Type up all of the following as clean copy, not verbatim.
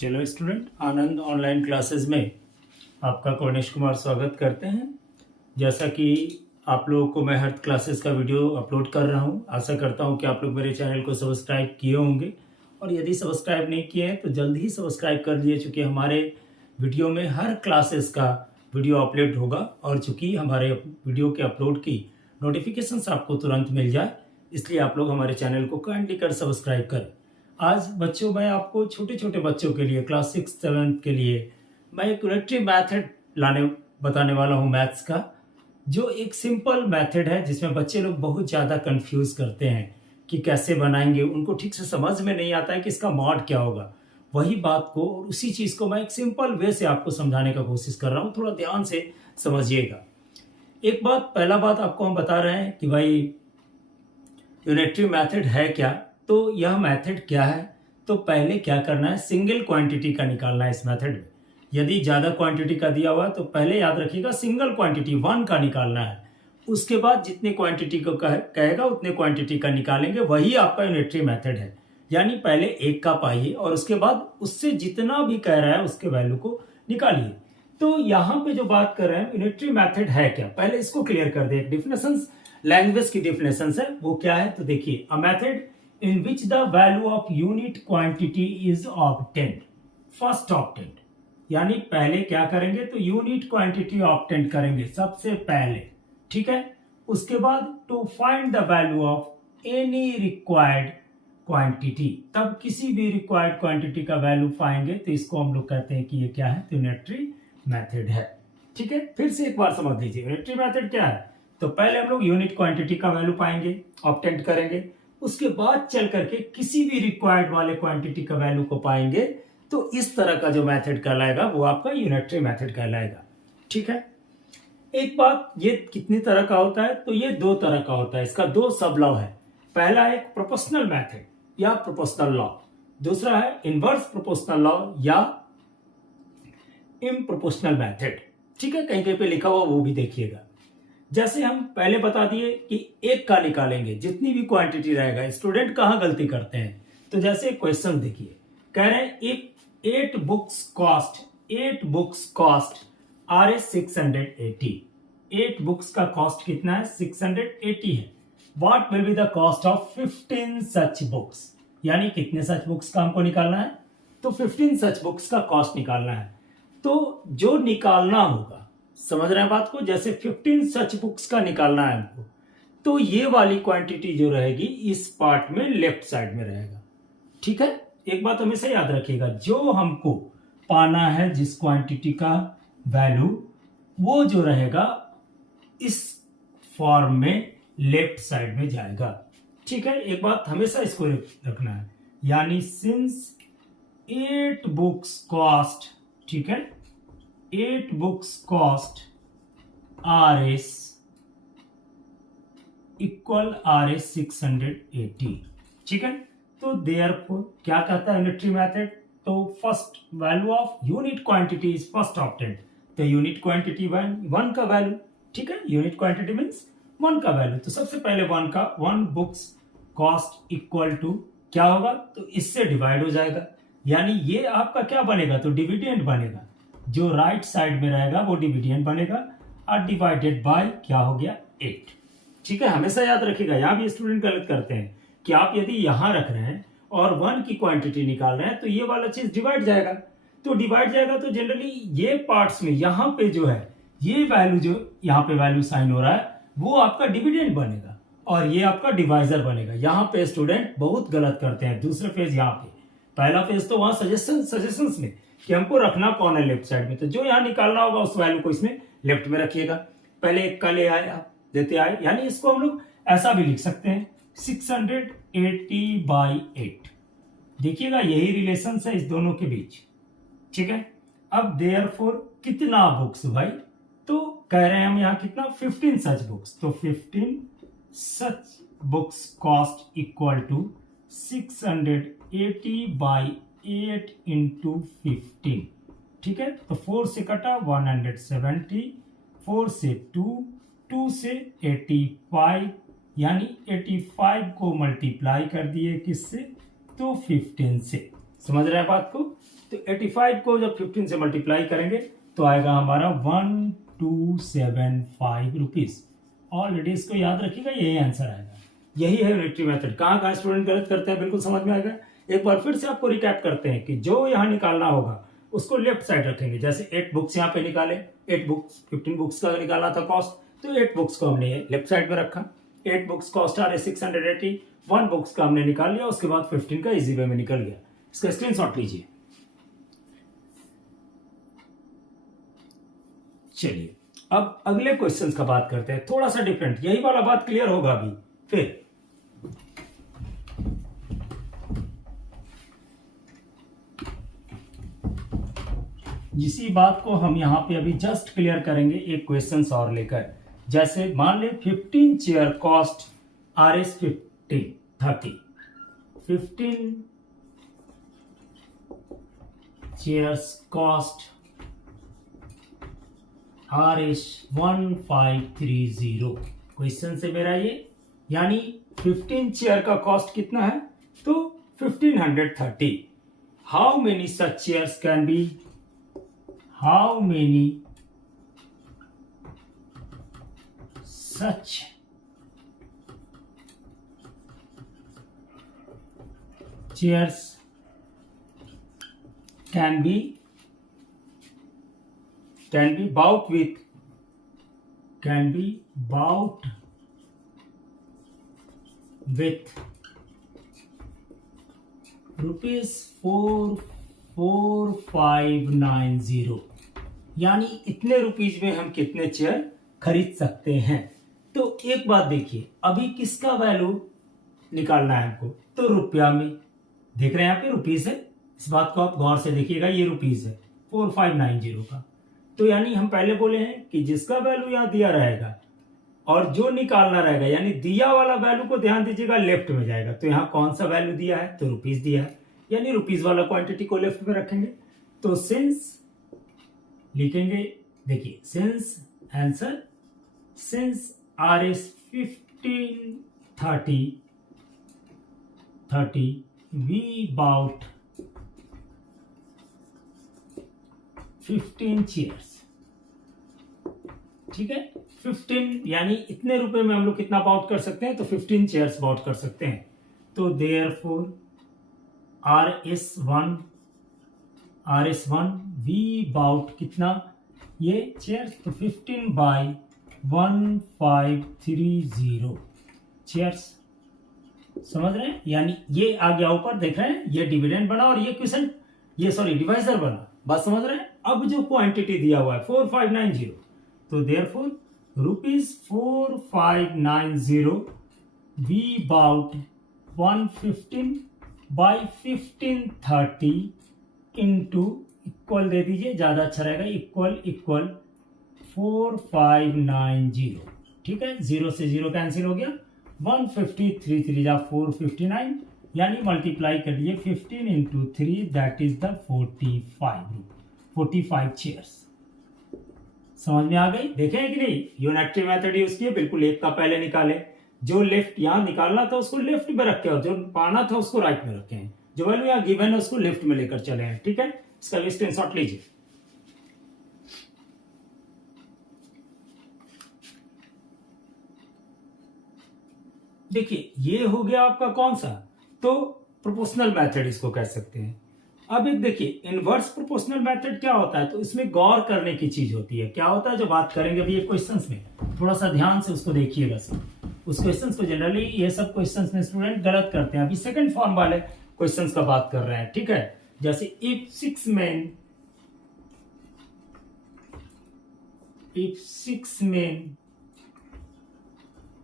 चलो स्टूडेंट, आनंद online classes में आपका कौनेश कुमार स्वागत करते हैं। जैसा कि आप लोगों को मैं हर क्लासेस का वीडियो अपलोड कर रहा हूं, आशा करता हूं कि आप लोग मेरे चैनल को सब्सक्राइब किए होंगे और यदि सब्सक्राइब नहीं किए हैं तो जल्द ही सब्सक्राइब कर दिए, चूँकि हमारे वीडियो में हर क्लासेस का वीडियो अपलोड होगा और चूँकि हमारे वीडियो के अपलोड की नोटिफिकेशंस आपको तुरंत मिल जाए, इसलिए आप लोग हमारे चैनल को काइंडली कर सब्सक्राइब करें। आज बच्चों, मैं आपको छोटे छोटे बच्चों के लिए क्लास 6-7 के लिए मैं एक यूनिटरी मैथड बताने वाला हूँ मैथ्स का, जो एक सिंपल मैथड है जिसमें बच्चे लोग बहुत ज़्यादा कंफ्यूज करते हैं कि कैसे बनाएंगे। उनको ठीक से समझ में नहीं आता है कि इसका मॉड क्या होगा। वही बात को और उसी चीज़ को मैं एक सिंपल वे से आपको समझाने का कोशिश कर रहा हूँ, थोड़ा ध्यान से समझिएगा। एक बात, पहला बात आपको हम बता रहे हैं कि भाई यूनिटरी मैथड है क्या। तो यह मेथड क्या है, तो पहले क्या करना है, सिंगल क्वांटिटी का निकालना है इस मेथड में। यदि ज़्यादा क्वांटिटी का दिया हुआ है तो पहले याद रखिएगा सिंगल क्वांटिटी 1 का निकालना है। उसके बाद जितने क्वांटिटी को कहेगा उतने क्वांटिटी का निकालेंगे, वही आपका यूनिटरी मेथड है। यानी पहले 1 का पाइए और उसके बाद उससे जितना भी कह रहा है उसके वैल्यू को निकालिए। तो यहाँ पे जो बात कर रहे हैं यूनिटरी मेथड है क्या, पहले इसको क्लियर कर दे। डेफिनेशन, लैंग्वेज की डेफिनेशन है, वो क्या है तो देखिए, a method in which the value of unit quantity is obtained, first obtained। यानी पहले क्या करेंगे तो यूनिट क्वांटिटी ऑब्टेन करेंगे सबसे पहले, ठीक है। उसके बाद to find the value of any required quantity, तब किसी भी रिक्वायर्ड क्वांटिटी का वैल्यू पाएंगे तो इसको हम लोग कहते हैं कि ये क्या है, तो यूनिटरी मेथड है, ठीक है। फिर से एक बार समझ लीजिए यूनिटरी मेथड क्या है। तो पहले हम लोग यूनिट क्वांटिटी का वैल्यू पाएंगे, ऑब्टेन करेंगे, उसके बाद चल करके किसी भी रिक्वायर्ड वाले क्वांटिटी का वैल्यू को पाएंगे, तो इस तरह का जो मेथड कहलाएगा वो आपका यूनिटरी मेथड कहलाएगा, ठीक है। एक बात, ये कितनी तरह का होता है, तो ये 2 तरह का होता है। इसका 2 सब लॉ है। पहला एक प्रोपोर्शनल मेथड या प्रोपोर्शनल लॉ, दूसरा है इनवर्स प्रोपोर्शनल लॉ या इम्प्रोपोर्शनल मेथड, ठीक है। कहीं कहीं पे लिखा हुआ वो भी देखिएगा। जैसे हम पहले बता दिए कि 1 का निकालेंगे, जितनी भी क्वांटिटी रहेगा। स्टूडेंट कहाँ गलती करते हैं, तो जैसे क्वेश्चन देखिए, कह रहे हैं if 8 books cost are 680, 8 books का कॉस्ट कितना है, 680 है। What will be the cost of 15 such books, यानी कितने सच बुक्स का हमको निकालना है, तो 15 सच बुक्स का कॉस्ट निकालना है। तो जो निकालना होगा, समझ रहे हैं बात को, जैसे 15 सच बुक्स का निकालना है हमको, तो ये वाली क्वांटिटी जो रहेगी इस पार्ट में लेफ्ट साइड में रहेगा, ठीक है। एक बात हमेशा याद रखिएगा, जो हमको पाना है जिस क्वांटिटी का वैल्यू, वो जो रहेगा इस फॉर्म में लेफ्ट साइड में जाएगा, ठीक है। एक बात हमेशा इसको रखना है, यानी सिंस 8 बुक्स कॉस्ट, ठीक है, 8 books cost RS equal RS 680, ठीक है। तो देयरफॉर क्या कहता है यूनिटरी मेथड, तो first value of unit quantity is first obtained. तो यूनिट क्वांटिटी 1 का वैल्यू, ठीक है, यूनिट क्वांटिटी मींस 1 का वैल्यू। तो सबसे पहले 1 बुक्स कॉस्ट इक्वल टू क्या होगा, तो इससे डिवाइड हो जाएगा, यानी ये आपका क्या बनेगा, तो डिविडेंड बनेगा। जो राइट साइड में रहेगा वो डिविडेंड बनेगा और डिवाइडेड बाय क्या हो गया, 8, ठीक है। हमेशा याद रखिएगा, यहाँ भी स्टूडेंट गलत करते हैं कि आप यदि यहाँ रख रहे हैं और 1 की क्वांटिटी निकाल रहे हैं तो ये वाला चीज डिवाइड जाएगा, तो डिवाइड जाएगा तो जनरली ये पार्ट्स में यहाँ पे जो है ये वैल्यू, जो यहाँ पे वैल्यू साइन हो रहा है वो आपका डिविडेंड बनेगा और ये आपका डिवाइजर बनेगा। यहाँ पे स्टूडेंट बहुत गलत करते हैं। दूसरे फेज यहाँ पे, पहला फेज तो वहां सजेशंस में कि हमको रखना कौन है लेफ्ट साइड में, तो जो यहाँ निकालना होगा उस वैल्यू को इसमें लेफ्ट में रखिएगा। पहले 1 का ले आए आप, देते आए, यानी इसको हम लोग ऐसा भी लिख सकते हैं 680/8। देखिएगा यही रिलेशन है इस दोनों के बीच, ठीक है। अब देयरफॉर कितना बुक्स भाई, तो कह रहे हैं हम यहाँ कितना, 15 सच बुक्स, तो 15 such books cost equal to 680/8 into 15, ठीक है। तो 4 से कटा 170, 4 से 2 से 85, यानी 85 को मल्टीप्लाई कर दिए किससे, तो 15 से। समझ रहे हैं बात को, तो 85 को जब 15 से मल्टीप्लाई करेंगे तो आएगा हमारा 1275 रुपीज। ऑलरेडी इसको याद रखिएगा, यही आंसर आएगा। यही है यूनिटरी मेथड। कहाँ स्टूडेंट गलत करते हैं बिल्कुल समझ में आएगा। एक बार फिर से आपको रिकैप करते हैं कि जो यहाँ निकालना होगा उसको लेफ्ट साइड रखेंगे। जैसे 8 बुक्स यहाँ पे निकाले, 8 बुक्स 15 बुक्स का निकालना था कॉस्ट, तो 8 बुक्स को हमने लेफ्ट साइड में रखा। 8 बुक्स कॉस्ट आ रहे 680, 1 बुक्स का हमने निकाल लिया, उसके बाद 15 का इजी वे में निकल गया। इसका स्क्रीनशॉट लीजिए। चलिए अब अगले क्वेश्चंस का बात करते हैं, थोड़ा सा डिफरेंट। यही वाला बात क्लियर होगा अभी। फिर इसी बात को हम यहां पे अभी जस्ट क्लियर करेंगे एक क्वेश्चंस और लेकर। जैसे मान ले 15 chair cost RS 30। 15 chairs cost RS 1530। Question से मेरा ये, यानी 15 चेयर का कॉस्ट कितना है, तो 1530। How many such chairs can be, how many such chairs can be bought with ₹4590। यानी इतने रुपीज में हम कितने चेयर खरीद सकते हैं। तो एक बात देखिए, अभी किसका वैल्यू निकालना है हमको, तो रुपया में। देख रहे हैं यहाँ पे रुपीज है, इस बात को आप गौर से देखिएगा, ये रुपीज है 4590 का। तो यानी हम पहले बोले हैं कि जिसका वैल्यू यहाँ दिया रहेगा और जो निकालना रहेगा, यानी दिया वाला वैल्यू को ध्यान दीजिएगा लेफ्ट में जाएगा। तो यहाँ कौन सा वैल्यू दिया है, तो रुपीज दिया है, यानी रुपीज वाला क्वांटिटी को लेफ्ट में रखेंगे। तो सिंस लिखेंगे, देखिए since answer, since RS 1530 we bought 15 chairs। ठीक है, 15 यानी इतने रुपए में हम लोग कितना बाउट कर सकते हैं, तो 15 चेयर्स बाउट कर सकते हैं। तो therefore RS1 we bought कितना, ये चेयर्स, तो 15/1530 चेयर्स। समझ रहे हैं, यानी ये आ गया ऊपर, देख रहे हैं ये डिविडेंड बना और ये क्वेश्चन, ये सॉरी डिवाइजर बना। बात समझ रहे हैं। अब जो क्वांटिटी दिया हुआ है 4590, तो therefore ₹4590 we about 115/1530 into equal दे दीजिए, ज्यादा अच्छा रहेगा, इक्वल 4590। ठीक है, 0 से 0 कैंसिल हो गया, 153 3 जा 459, यानी मल्टीप्लाई कर दिए 15 into 3, that is the 45 chairs. समझ में आ गई, देखें कि नहीं, यूनिटरी मेथड यूज किए, बिल्कुल एक का पहले निकाले, जो लेफ्ट यहां निकालना था उसको लेफ्ट में रखे और जो पाना था उसको राइट में रखे हैं, जो वैल्यू यहाँ गिवन है उसको लेफ्ट में लेकर चले हैं। ठीक है, इसका भी स्क्रीनशॉट लीजिए। देखिए ये हो गया आपका कौन सा, तो प्रोपोर्शनल मेथड इसको कह सकते हैं। अब एक देखिए इनवर्स प्रोपोर्शनल मेथड क्या होता है, तो इसमें गौर करने की चीज होती है। क्या होता है, जो बात करेंगे अभी ये क्वेश्चंस में, थोड़ा सा ध्यान से उसको देखिएगा सब। उस क्वेश्चंस को जनरली ये सब क्वेश्चंस में स्टूडेंट गलत करते हैं। अभी सेकंड फॉर्म वाले क्वेश्चंस का बात कर रहे हैं। ठीक है, जैसे if six men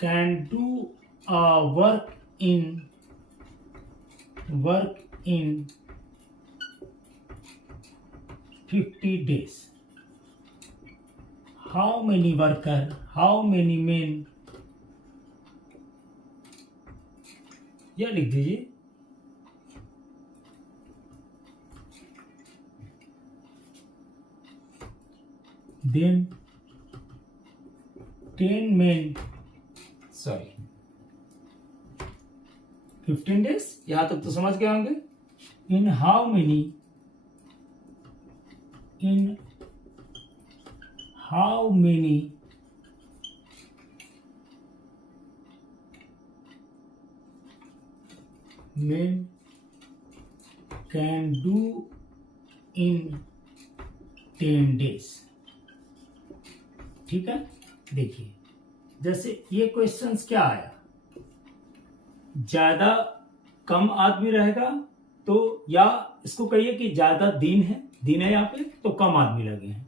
can do work in 50 days, how many men, यह लिख दीजिए, then 10 men, 15 days, यहां तक तो समझ गए होंगे। In how many in how many men can do in 10 days। ठीक है, देखिए जैसे ये क्वेश्चंस क्या आया, ज्यादा कम आदमी रहेगा तो, या इसको कहिए कि ज्यादा दिन है यहाँ पे तो कम आदमी लगे हैं,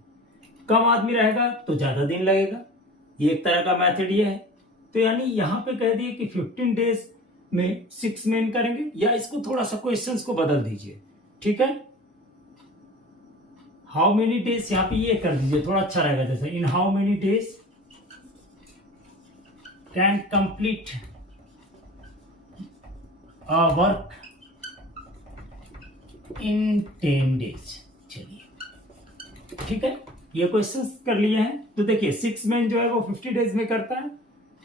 कम आदमी रहेगा तो ज्यादा दिन लगेगा, ये एक तरह का मेथड ये है। तो यानी यहाँ पे कह दिए कि 15 डेज में 6 मेन करेंगे, या इसको थोड़ा सा क्वेश्चंस को बदल दीजिए। ठीक है, हाउ मेनी डेज यहाँ पे ये कर दीजिए, थोड़ा अच्छा रहेगा। जैसे in how many days can complete work in 10 days. चलिए ठीक है, ये क्वेश्चंस कर लिए हैं। तो देखिए 6 मेन जो है वो 50 डेज में करता है,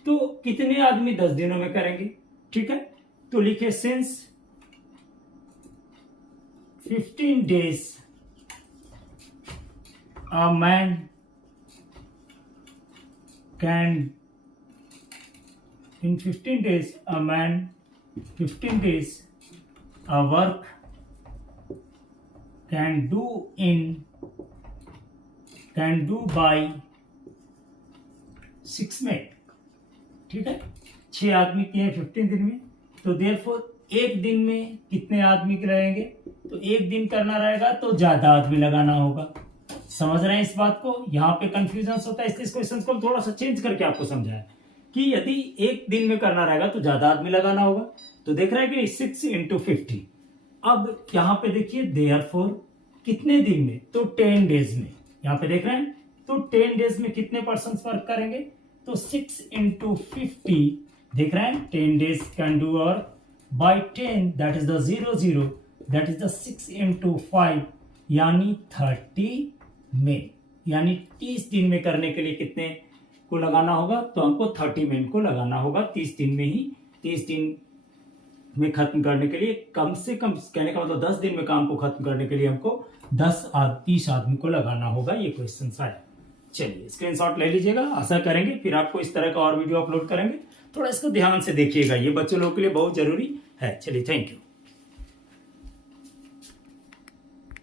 तो कितने आदमी 10 दिनों में करेंगे। ठीक है, तो लिखिए since 15 days a man can, in 15 days a man, 15 days a work can do by 6 men। ठीक है, 6 आदमी किए 15 दिन में, तो देयरफॉर एक दिन में कितने आदमी के रहेंगे, तो एक दिन करना रहेगा तो ज्यादा आदमी लगाना होगा। समझ रहे हैं इस बात को, यहाँ पे कंफ्यूजन होता है, इसलिए इस क्वेश्चन को थोड़ा सा चेंज करके आपको समझाया कि यदि एक दिन में करना रहेगा तो ज्यादा आदमी लगाना होगा। तो देख रहे हैं कि 6 × 50। अब यहाँ पे देखिए देयरफॉर कितने दिन में, तो 10 डेज में। यहाँ पे देख रहे हैं, तो 10 डेज में कितने पर्सन वर्क करेंगे, तो 6 × 50। देख रहे हैं 10 days can do work by 10, that is the 00, that is the 6 × 5 यानी 30 में, यानी 30 दिन में करने के लिए कितने को लगाना होगा, तो हमको 30 मेन को लगाना होगा 30 दिन में ही। 30 दिन में खत्म करने के लिए कम से कम, कहने का मतलब 10 दिन में काम को खत्म करने के लिए हमको 30 आदमी को लगाना होगा। ये क्वेश्चन आया। चलिए स्क्रीनशॉट ले लीजिएगा, आशा करेंगे फिर आपको इस तरह का और वीडियो अपलोड करेंगे। थोड़ा इसको ध्यान से देखिएगा, ये बच्चों लोगों के लिए बहुत जरूरी है। चलिए थैंक यू।